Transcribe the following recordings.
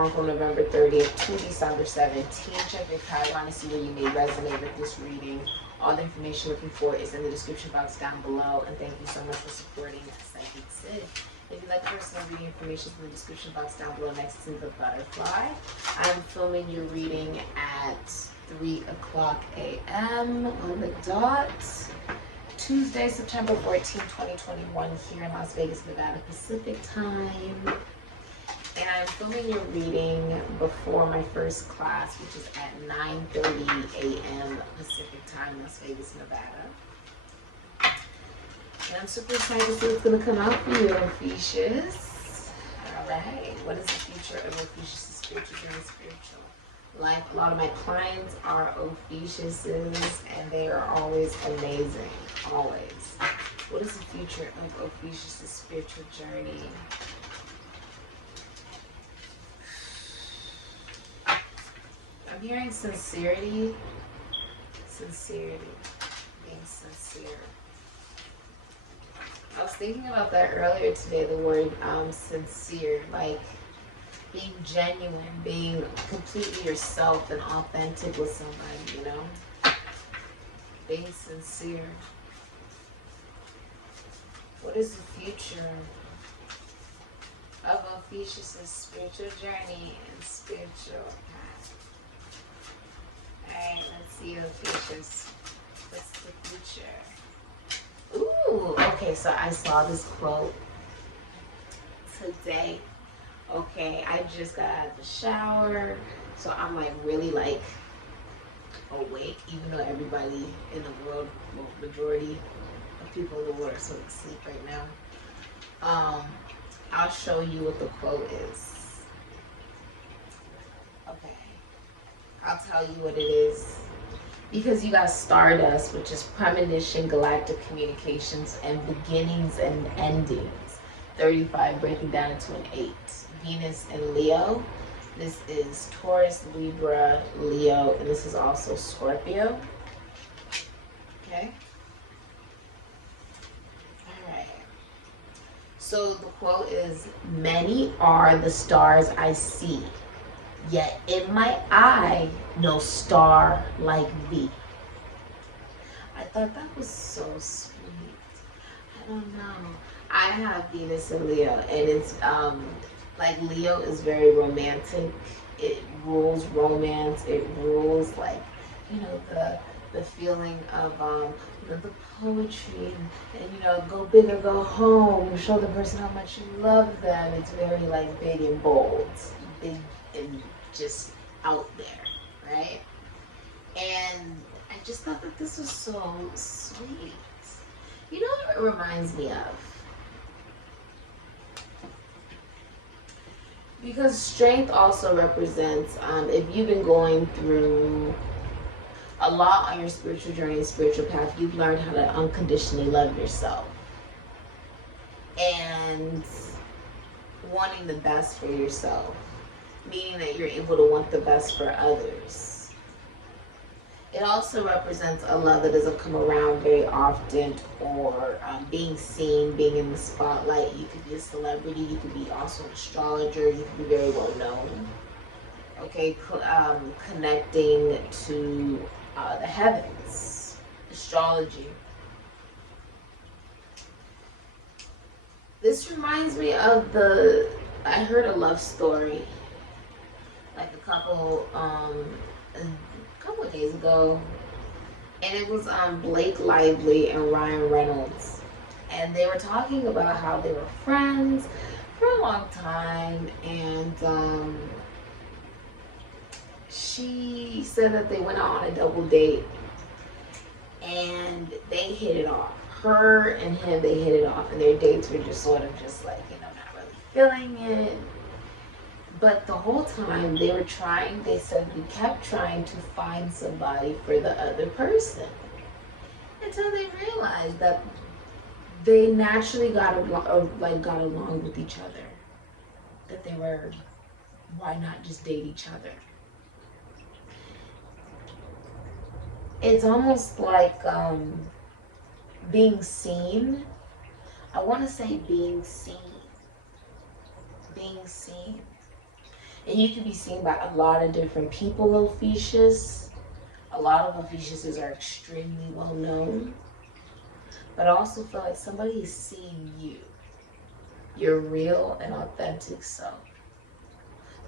one from November 30th to December 17th. Check your Chiron to see where you may resonate with this reading. All the information you're looking for is in the description box down below. And thank you so much for supporting Sikiksyd. If you'd like personal reading information, in the description box down below next to the butterfly. I'm filming your reading at 3 o'clock a.m. on the dot. Tuesday, September 14, 2021, here in Las Vegas, Nevada, Pacific time. And I'm filming your reading before my first class, which is at 9:30 a.m. Pacific time, Las Vegas, Nevada. And I'm super excited to see what's going to come out for you, Ophiuchus. All right. What is the future of Ophiuchus' spiritual journey, spiritual life? A lot of my clients are Ophiuchuses, and they are always amazing. Always. What is the future of Ophiuchus' spiritual journey? I'm hearing sincerity. Sincerity. Being sincere. I was thinking about that earlier today, the word sincere, like being genuine, being completely yourself and authentic with somebody, you know? Being sincere. What is the future of Ophiuchus' spiritual journey and spiritual path? Alright, let's see Ophiuchus. What's the future? Ooh, okay, so I saw this quote today. Okay, I just got out of the shower, so I'm like really like awake, even though everybody in the world, well, majority of people in the world are so asleep right now. I'll show you what the quote is. Okay, I'll tell you what it is. Because you got Stardust, which is premonition, galactic communications, and beginnings and endings. 35 breaking down into an 8. Venus and Leo. This is Taurus, Libra, Leo, and this is also Scorpio. Okay. All right. So the quote is, "Many are the stars I see, yet in my eye, no star like thee." I thought that was so sweet. I don't know. I have Venus and Leo, and it's like Leo is very romantic. It rules romance. It rules like, you know, the feeling of the poetry and you know, go big or go home. Show the person how much you love them. It's very like big and bold, big and just out there, right? And I just thought that this was so sweet. You know what it reminds me of? Because strength also represents, if you've been going through a lot on your spiritual journey and spiritual path, you've learned how to unconditionally love yourself. And wanting the best for yourself. Meaning that you're able to want the best for others. It also represents a love that doesn't come around very often, or being seen, being in the spotlight. You could be a celebrity, you could be also an astrologer, you could be very well known. Okay, connecting to the heavens, astrology. This reminds me of I heard a love story like a couple of days ago, and it was Blake Lively and Ryan Reynolds, and they were talking about how they were friends for a long time, and she said that they went out on a double date and they hit it off. Her and him, they hit it off, and their dates were just sort of just like, you know, not really feeling it. But the whole time they were trying, they said we kept trying to find somebody for the other person. Until they realized that they naturally got along with each other. That they were, why not just date each other? It's almost like being seen. I want to say being seen. Being seen. And you can be seen by a lot of different people, Ophiuchus. A lot of Ophiuchuses are extremely well known. But I also feel like somebody is seeing you, your real and authentic self.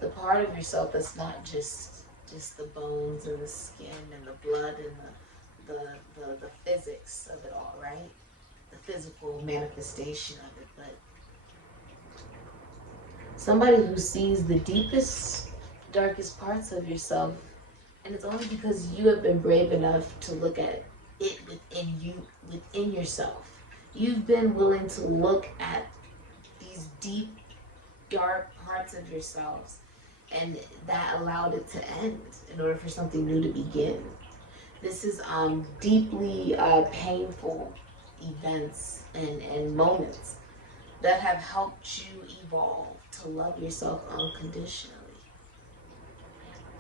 The part of yourself that's not just the bones and the skin and the blood and the physics of it all, right? The physical manifestation of it, but somebody who sees the deepest, darkest parts of yourself, and it's only because you have been brave enough to look at it within you, within yourself. You've been willing to look at these deep, dark parts of yourselves, and that allowed it to end in order for something new to begin. This is deeply painful events and moments that have helped you evolve to love yourself unconditionally.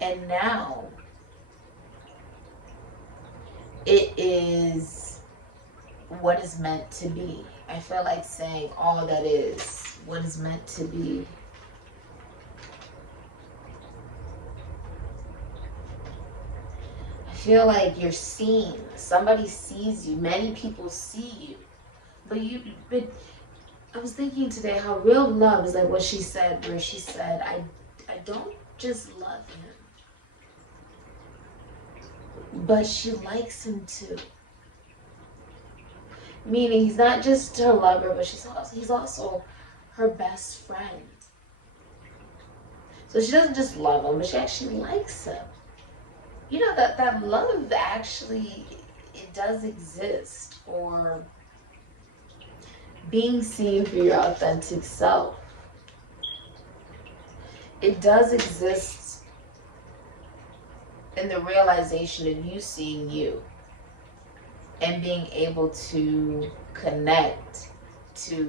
And now it is what is meant to be. I feel like saying all that is what is meant to be. I feel like you're seen. Somebody sees you. Many people see you. But I was thinking today how real love is like what she said, where she said, I don't just love him, but she likes him too. Meaning he's not just her lover, but he's also her best friend. So she doesn't just love him, but she actually likes him. You know, that love actually, it does exist, or being seen for your authentic self. It does exist in the realization of you seeing you and being able to connect to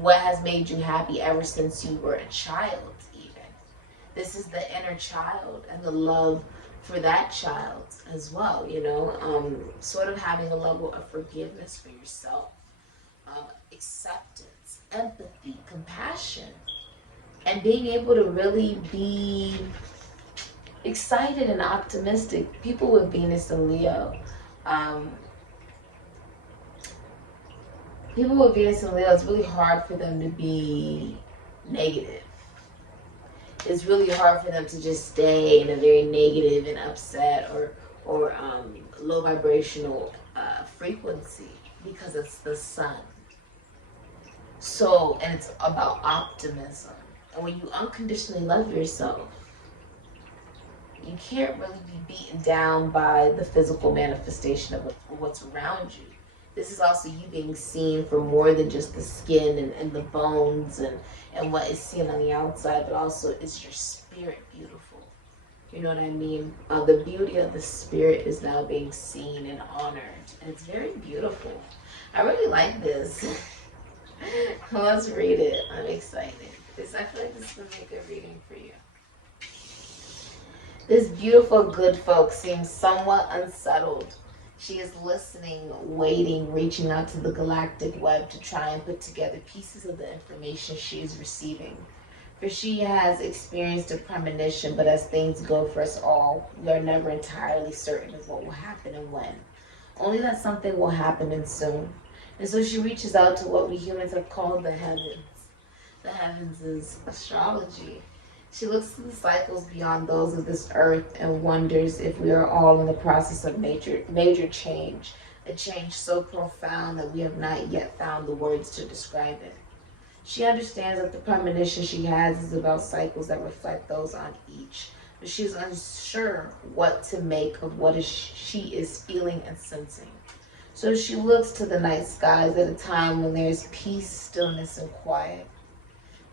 what has made you happy ever since you were a child even. This is the inner child and the love for that child as well, you know, sort of having a level of forgiveness for yourself, acceptance, empathy, compassion, and being able to really be excited and optimistic. People with Venus and Leo, it's really hard for them to be negative. It's really hard for them to just stay in a very negative and upset or low vibrational frequency, because it's the sun. So, and it's about optimism. And when you unconditionally love yourself, you can't really be beaten down by the physical manifestation of what's around you. This is also you being seen for more than just the skin and the bones and what is seen on the outside, but also is your spirit beautiful. You know what I mean? The beauty of the spirit is now being seen and honored, and it's very beautiful. I really like this. Let's read it. I'm excited. I feel like this is going to be a good reading for you. This beautiful good folk seems somewhat unsettled. She is listening, waiting, reaching out to the galactic web to try and put together pieces of the information she is receiving. For she has experienced a premonition, but as things go for us all, we are never entirely certain of what will happen and when. Only that something will happen and soon. And so she reaches out to what we humans have called the heavens. The heavens is astrology. She looks to the cycles beyond those of this earth and wonders if we are all in the process of major change, a change so profound that we have not yet found the words to describe it. She understands that the premonition she has is about cycles that reflect those on each, but she is unsure what to make of what she is feeling and sensing. So she looks to the night skies at a time when there is peace, stillness, and quiet,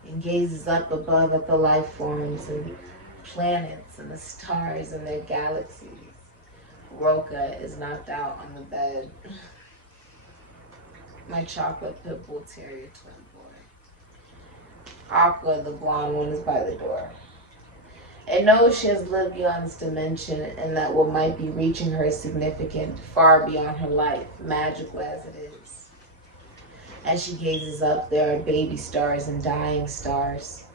and gazes up above at the life forms and planets and the stars and their galaxies. Roca is knocked out on the bed. My chocolate pit bull terrier twin boy. Aqua, the blonde one, is by the door. It knows she has lived beyond this dimension and that what might be reaching her is significant, far beyond her life, magical as it is. As she gazes up, there are baby stars and dying stars.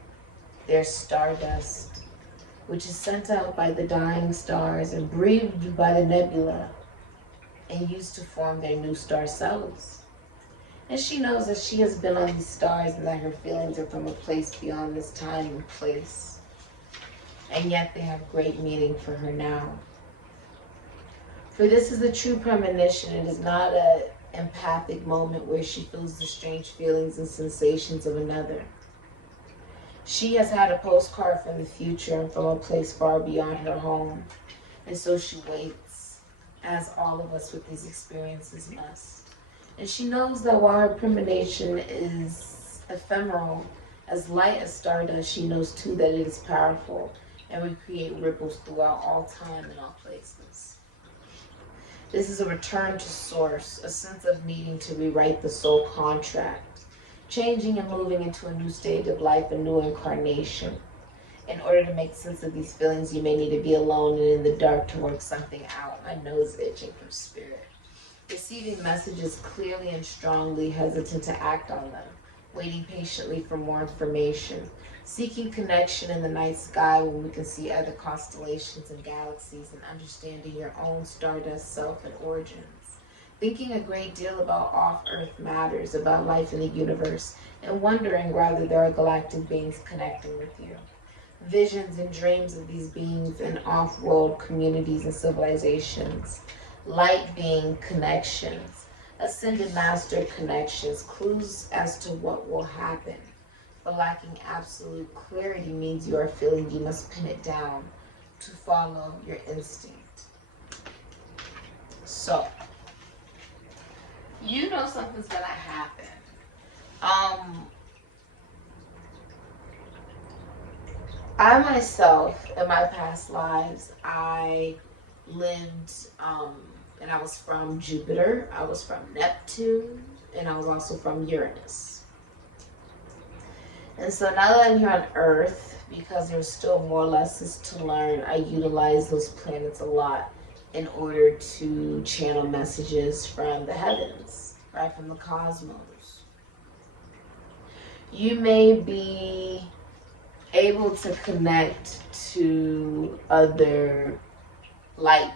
There's stardust, which is sent out by the dying stars and breathed by the nebula and used to form their new star cells. And she knows that she has been on these stars and that her feelings are from a place beyond this time and place. And yet they have great meaning for her now. For this is a true premonition. It is not an empathic moment where she feels the strange feelings and sensations of another. She has had a postcard from the future and from a place far beyond her home. And so she waits, as all of us with these experiences must. And she knows that while her premonition is ephemeral, as light as stardust, she knows too that it is powerful and will create ripples throughout all time and all places. This is a return to source, a sense of needing to rewrite the soul contract, changing and moving into a new stage of life, a new incarnation. In order to make sense of these feelings, you may need to be alone and in the dark to work something out. My nose itching from spirit. Receiving messages clearly and strongly, hesitant to act on them, waiting patiently for more information, seeking connection in the night sky when we can see other constellations and galaxies, and understanding your own stardust self and origins, thinking a great deal about off-earth matters, about life in the universe, and wondering whether there are galactic beings connecting with you. Visions and dreams of these beings in off-world communities and civilizations. Light being connections, ascended master connections, clues as to what will happen. But lacking absolute clarity means you are feeling you must pin it down to follow your instinct. So, you know something's gonna happen. I myself, in my past lives, I lived, and I was from Jupiter, I was from Neptune, and I was also from Uranus. And so now that I'm here on Earth, because there's still more lessons to learn, I utilize those planets a lot in order to channel messages from the heavens, right, from the cosmos. You may be able to connect to other light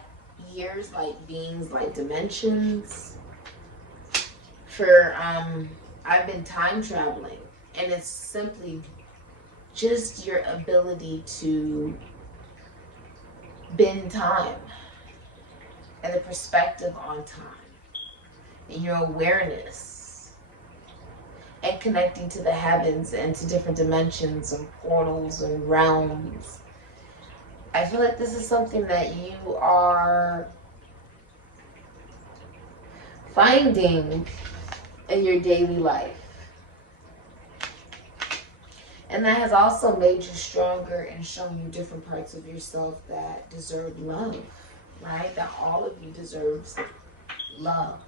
years, light beings, light dimensions. For I've been time traveling, and it's simply just your ability to bend time and the perspective on time and your awareness and connecting to the heavens and to different dimensions and portals and realms. I feel like this is something that you are finding in your daily life. And that has also made you stronger and shown you different parts of yourself that deserve love, right? That all of you deserves love.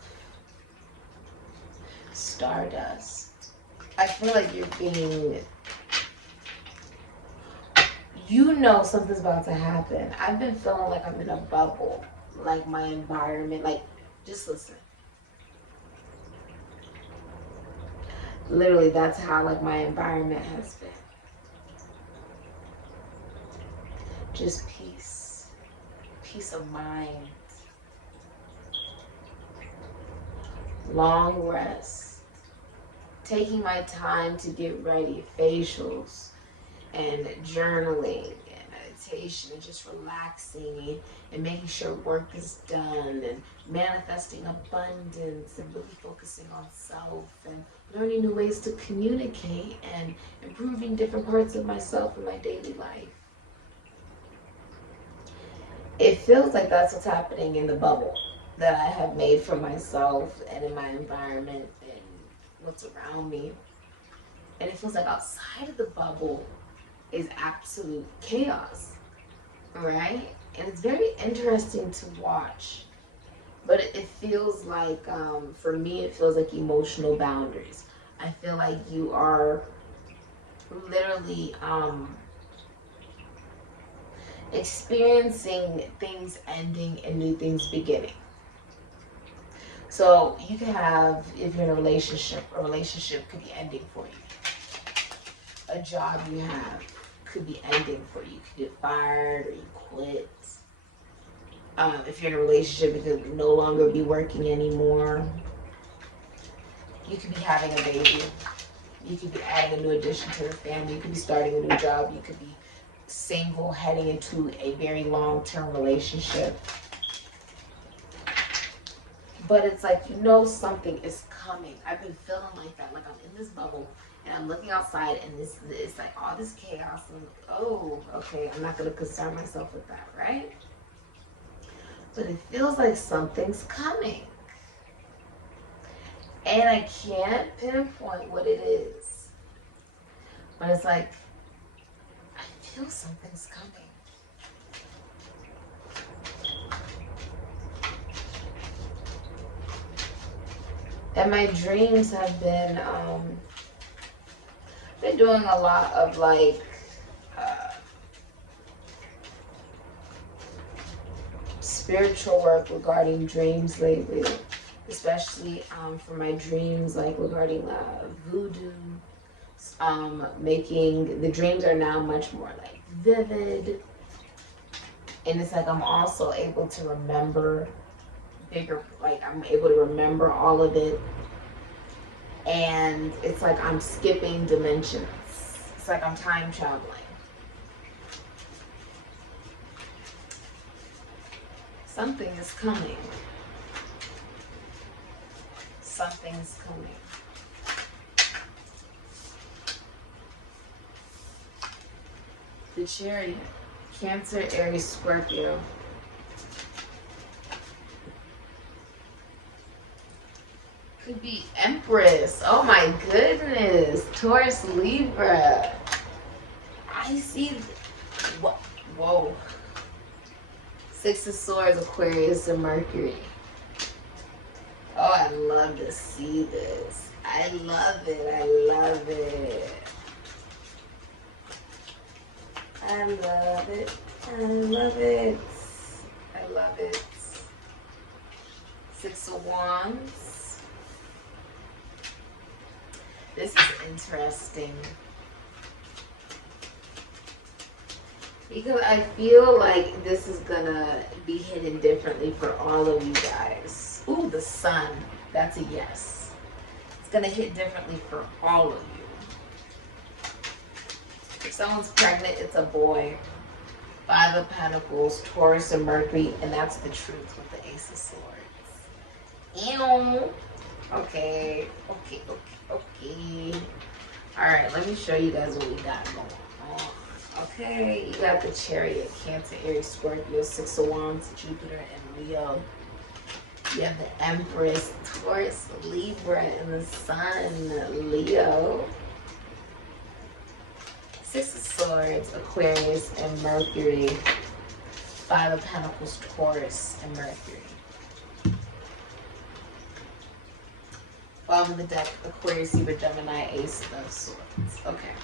Stardust. I feel like you're being, you know something's about to happen. I've been feeling like I'm in a bubble, like my environment, like, just listen. Literally, that's how like my environment has been. Just peace. Peace of mind. Long rest. Taking my time to get ready. Facials and journaling and meditation and just relaxing and making sure work is done and manifesting abundance and really focusing on self and learning new ways to communicate and improving different parts of myself in my daily life. It feels like that's what's happening in the bubble that I have made for myself and in my environment and what's around me. And it feels like outside of the bubble is absolute chaos, right? And it's very interesting to watch. But it feels like, for me, it feels like emotional boundaries. I feel like you are literally experiencing things ending and new things beginning. So you can have, if you're in a relationship could be ending for you. A job you have could be ending for you. You could get fired or you quit. If you're in a relationship, you could no longer be working anymore. You could be having a baby. You could be adding a new addition to the family. You could be starting a new job. You could be single, heading into a very long-term relationship. But it's like, you know, something is coming. I've been feeling like that. Like I'm in this bubble and I'm looking outside and it's like all this chaos. And oh, okay, I'm not going to concern myself with that, right? But it feels like something's coming. And I can't pinpoint what it is. But it's like, I feel something's coming. And my dreams have been doing a lot of like spiritual work regarding dreams lately, especially for my dreams like regarding voodoo. Making the dreams are now much more like vivid, and it's like I'm also able to remember bigger, like I'm able to remember all of it, and it's like I'm skipping dimensions. It's like I'm time traveling. Something is coming. Something's coming. The Chariot, Cancer, Aries, Scorpio. Could be Empress. Oh my goodness. Taurus, Libra. I see. Whoa. Six of Swords, Aquarius, and Mercury. Oh, I love to see this. I love it. I love it. I love it. I love it. I love it. Six of Wands. This is interesting. Because I feel like this is gonna be hidden differently for all of you guys. Ooh, the Sun. That's a yes. It's gonna hit differently for all of you. If someone's pregnant, it's a boy. Five of Pentacles, Taurus and Mercury, and that's the truth with the Ace of Swords. Ew. Okay. All right, let me show you guys what we got going on. Okay, you got the Chariot, Cancer, Aries, Scorpio, Six of Wands, Jupiter, and Leo. You have the Empress, Taurus, Libra, and the Sun, Leo. Six of Swords, Aquarius, and Mercury. Five of Pentacles, Taurus, and Mercury. Bottom of the deck, Aquarius, Libra, Gemini, Ace of Swords. Okay.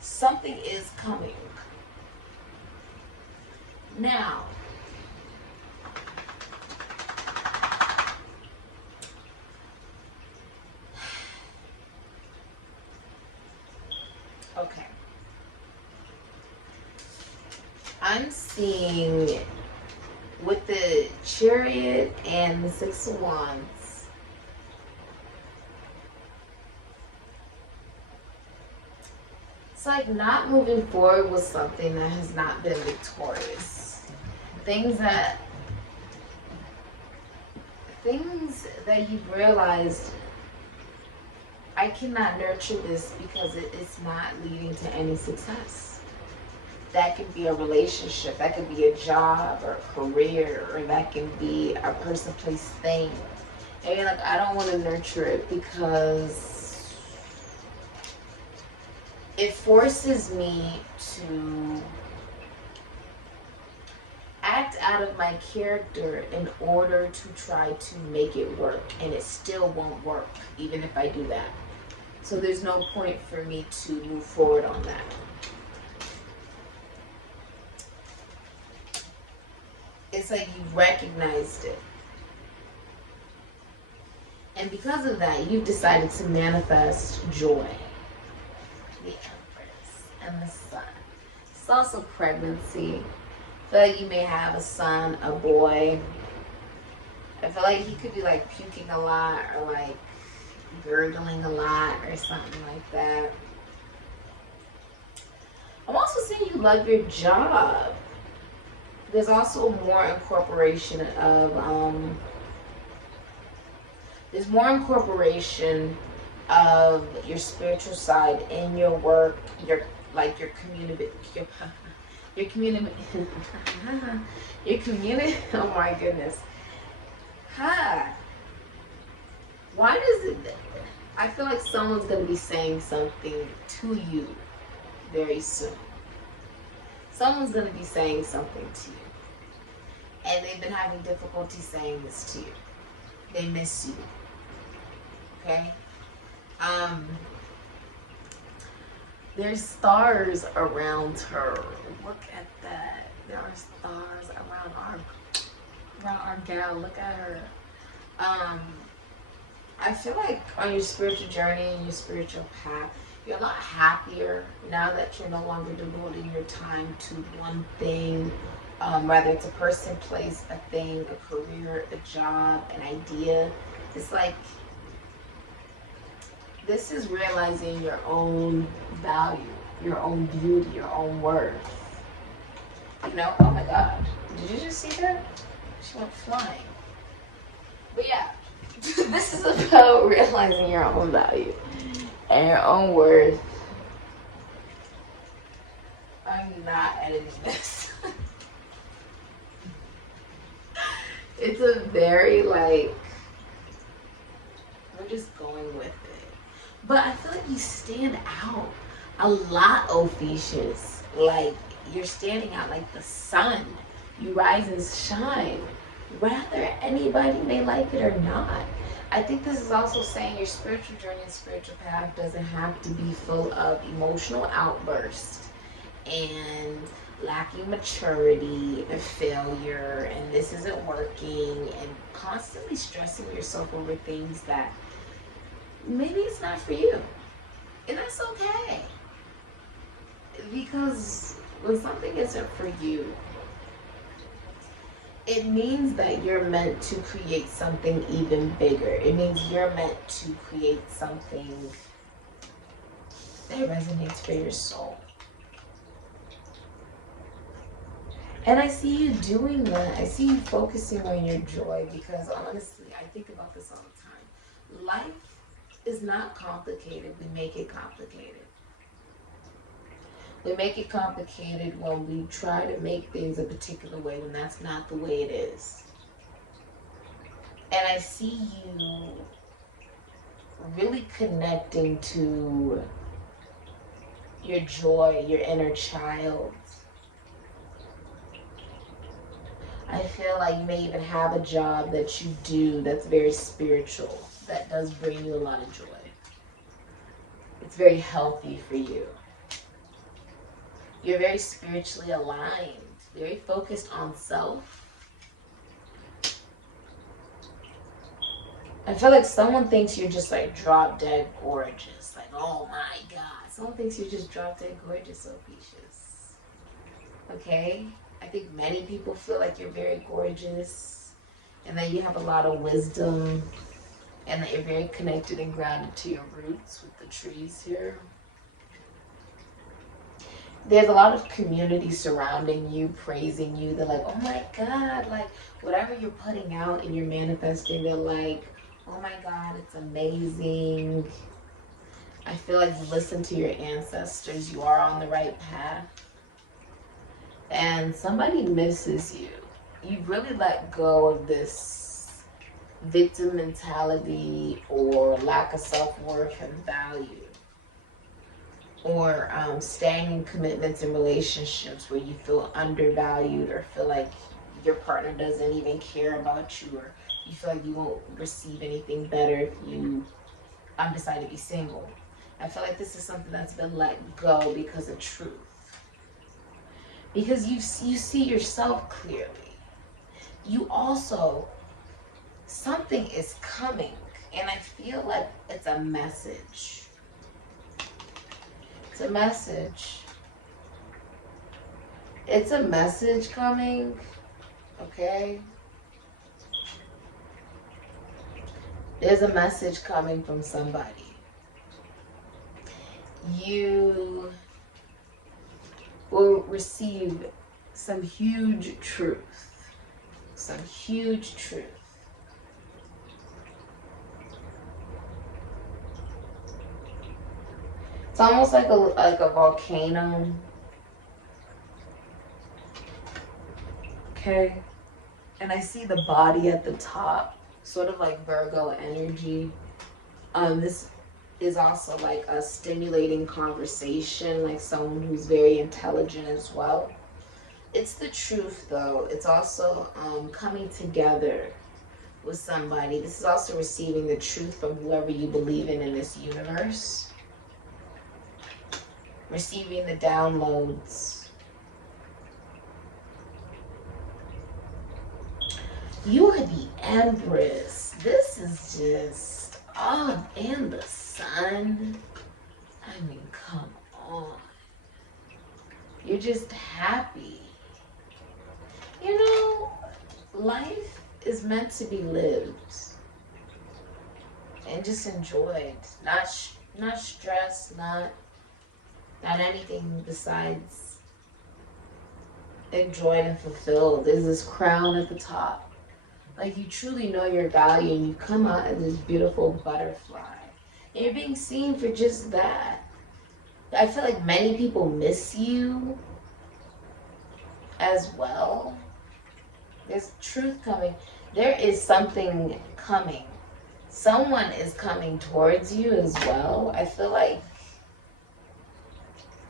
Something is coming. Now, okay. I'm seeing with the Chariot and the Six of Wands, it's like not moving forward with something that has not been victorious. Things that you've realized, I cannot nurture this because it's not leading to any success. That could be a relationship, that could be a job or a career, or that can be a person, place, thing. And like, I don't want to nurture it because it forces me to act out of my character in order to try to make it work, and it still won't work even if I do that. So there's no point for me to move forward on that. It's like you've recognized it, and because of that, you've decided to manifest joy. the Empress, and the Sun. It's also pregnancy. I feel like you may have a son, a boy. I feel like he could be like puking a lot or like gurgling a lot or something like that. I'm also seeing you love your job. There's also more incorporation of there's more incorporation of your spiritual side in your work, your community, your community, your community. Oh my goodness. Hi. Why does it? I feel like someone's gonna be saying something to you very soon. Someone's gonna be saying something to you, and they've been having difficulty saying this to you. They miss you. Okay. There's stars around her. Look at that. There are stars around our gal. Look at her. I feel like on your spiritual journey and your spiritual path, you're a lot happier now that you're no longer devoting your time to one thing, whether it's a person, place, a thing, a career, a job, an idea. It's like, this is realizing your own value, your own beauty, your own worth. You know, oh my God. Did you just see that? She went flying. But yeah, this is about realizing your own value and your own worth. I'm not editing this. It's a very like, we're just going with it. But I feel like you stand out a lot, Ophiuchus. Like, you're standing out like the sun. You rise and shine. Whether anybody may like it or not. I think this is also saying your spiritual journey and spiritual path doesn't have to be full of emotional outbursts and lacking maturity and failure and this isn't working and constantly stressing yourself over things that maybe it's not for you. And that's okay. Because when something isn't for you, it means that you're meant to create something even bigger. It means you're meant to create something that resonates for your soul. And I see you doing that. I see you focusing on your joy because honestly, I think about this all the time. Life is not complicated. We make it complicated. We make it complicated when we try to make things a particular way when that's not the way it is. And I see you really connecting to your joy, your inner child. I feel like you may even have a job that you do that's very spiritual, that does bring you a lot of joy. It's very healthy for you. You're very spiritually aligned, very focused on self. I feel like someone thinks you're just like drop dead gorgeous. Like, oh my God. Someone thinks you're just drop dead gorgeous, Ophiuchus. Okay? I think many people feel like you're very gorgeous and that you have a lot of wisdom and that you're very connected and grounded to your roots with the trees here. There's a lot of community surrounding you, praising you. They're like, oh my God, like whatever you're putting out and you're manifesting, they're like, oh my God, it's amazing. I feel like you listen to your ancestors. You are on the right path. And somebody misses you. You really let go of this victim mentality or lack of self-worth and value. Or staying in commitments and relationships where you feel undervalued or feel like your partner doesn't even care about you, or you feel like you won't receive anything better if you decide to be single. I feel like this is something that's been let go because of truth. Because you see yourself clearly. You also, something is coming, and I feel like it's a message. It's a message. It's a message coming, okay? There's a message coming from somebody. You will receive some huge truth. Some huge truth. It's almost like a volcano. Okay. And I see the body at the top, sort of like Virgo energy. This is also like a stimulating conversation, like someone who's very intelligent as well. It's the truth though. It's also coming together with somebody. This is also receiving the truth from whoever you believe in this universe. Receiving the downloads. You are the Empress. This is just, oh, and the Sun. I mean, come on. You're just happy. You know, life is meant to be lived and just enjoyed. Not stressed, not anything besides enjoyed and fulfilled. There's this crown at the top. Like, you truly know your value and you come out as this beautiful butterfly. And you're being seen for just that. I feel like many people miss you as well. There's truth coming. There is something coming. Someone is coming towards you as well. I feel like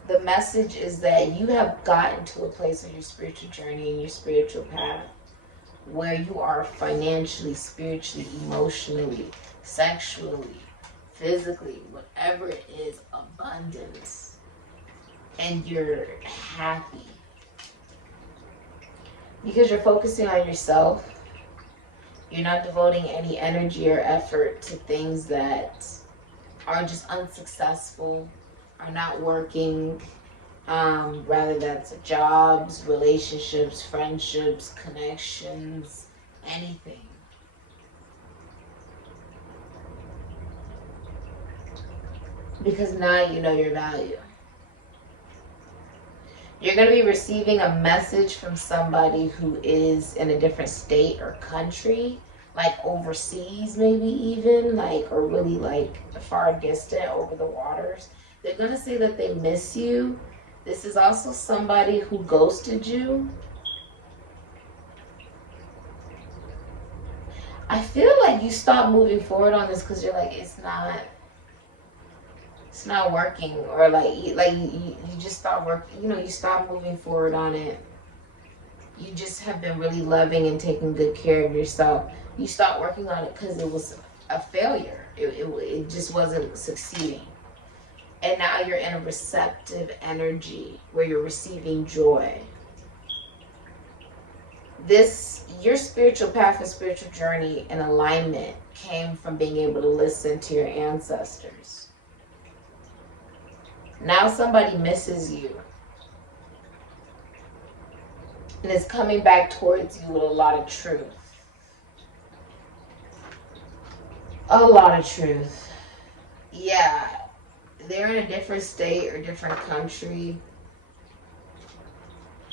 the message is that you have gotten to a place in your spiritual journey and your spiritual path where you are financially, spiritually, emotionally, sexually, physically, whatever it is, abundance, and you're happy because you're focusing on yourself. You're not devoting any energy or effort to things that are just unsuccessful, are not working. Rather that's jobs, relationships, friendships, connections, anything. Because now you know your value. You're going to be receiving a message from somebody who is in a different state or country, like overseas maybe even, like, or really like far distant over the waters. They're going to say that they miss you. This is also somebody who ghosted you. I feel like you stopped moving forward on this because you're like, it's not working, or like you just stop working. You know, you stop moving forward on it. You just have been really loving and taking good care of yourself. You stopped working on it because it was a failure. It just wasn't succeeding. And now you're in a receptive energy where you're receiving joy. Your spiritual path and spiritual journey and alignment came from being able to listen to your ancestors. Now somebody misses you and is coming back towards you with a lot of truth. A lot of truth. Yeah. They're in a different state or different country.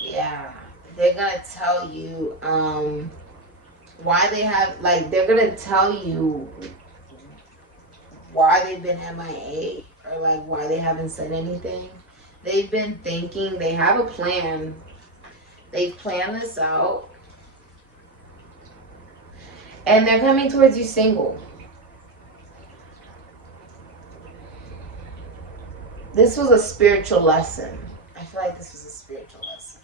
Yeah. They're going to tell you why they have, like, they're going to tell you why they've been MIA, or like why they haven't said anything. They've been thinking, they have a plan. They've planned this out. And they're coming towards you single. This was a spiritual lesson. I feel like this was a spiritual lesson.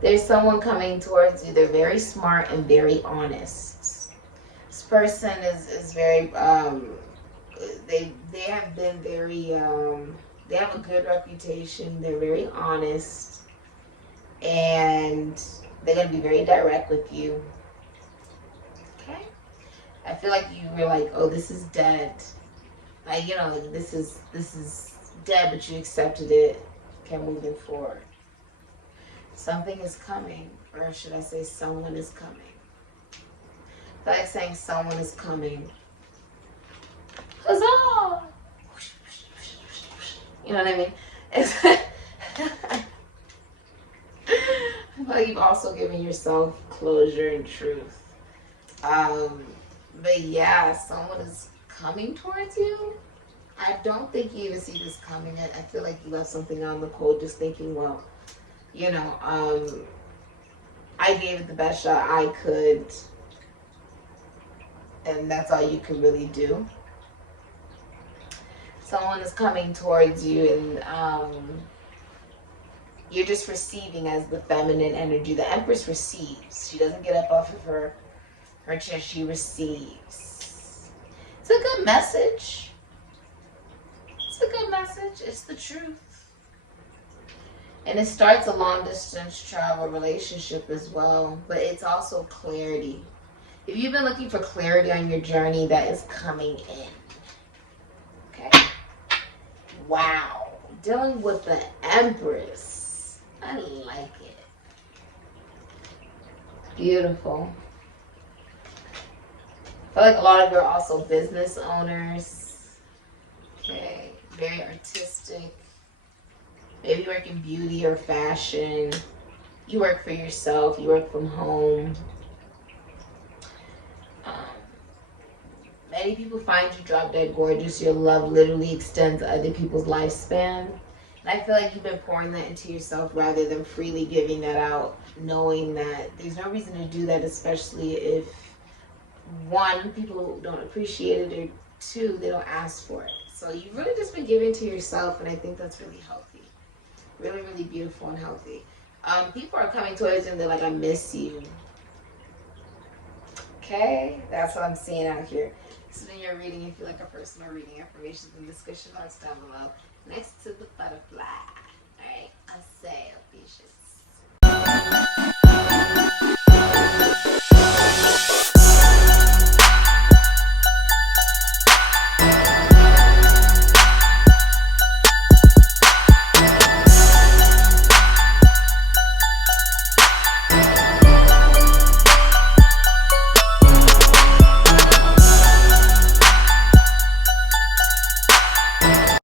There's someone coming towards you. They're very smart and very honest. This person is very, they have been very, they have a good reputation. They're very honest. And they're going to be very direct with you. Okay? I feel like you were like, oh, this is dead. Like, you know, this is dead, but you accepted it. Okay, moving forward. Something is coming, or should I say someone is coming. I feel like saying someone is coming. Huzzah! You know what I mean? It's I feel like you've also given yourself closure and truth. But yeah, someone is coming towards you. I don't think you even see this coming. I feel like you left something on the cold just thinking, well, you know, I gave it the best shot I could, and that's all you can really do. Someone is coming towards you, and you're just receiving as the feminine energy. The Empress receives. She doesn't get up off of her chair. She receives. It's a good message. It's a good message. It's the truth. And it starts a long distance travel relationship as well, but it's also clarity. If you've been looking for clarity on your journey, that is coming in. Okay? Wow. Dealing with the Empress. I like it. Beautiful. I feel like a lot of you are also business owners. Okay. Very artistic. Maybe you work in beauty or fashion. You work for yourself. You work from home. Many people find you drop dead gorgeous. Your love literally extends other people's lifespan. And I feel like you've been pouring that into yourself rather than freely giving that out, knowing that there's no reason to do that, especially if, one, people don't appreciate it, or two, they don't ask for it. So you've really just been giving to yourself, and I think that's really healthy. Really, really beautiful and healthy. People are coming towards you and they're like, I miss you. Okay? That's what I'm seeing out here. So in your reading, if you like a personal reading, information in the description box down below next to the butterfly. Alright? I say, Ophiuchus.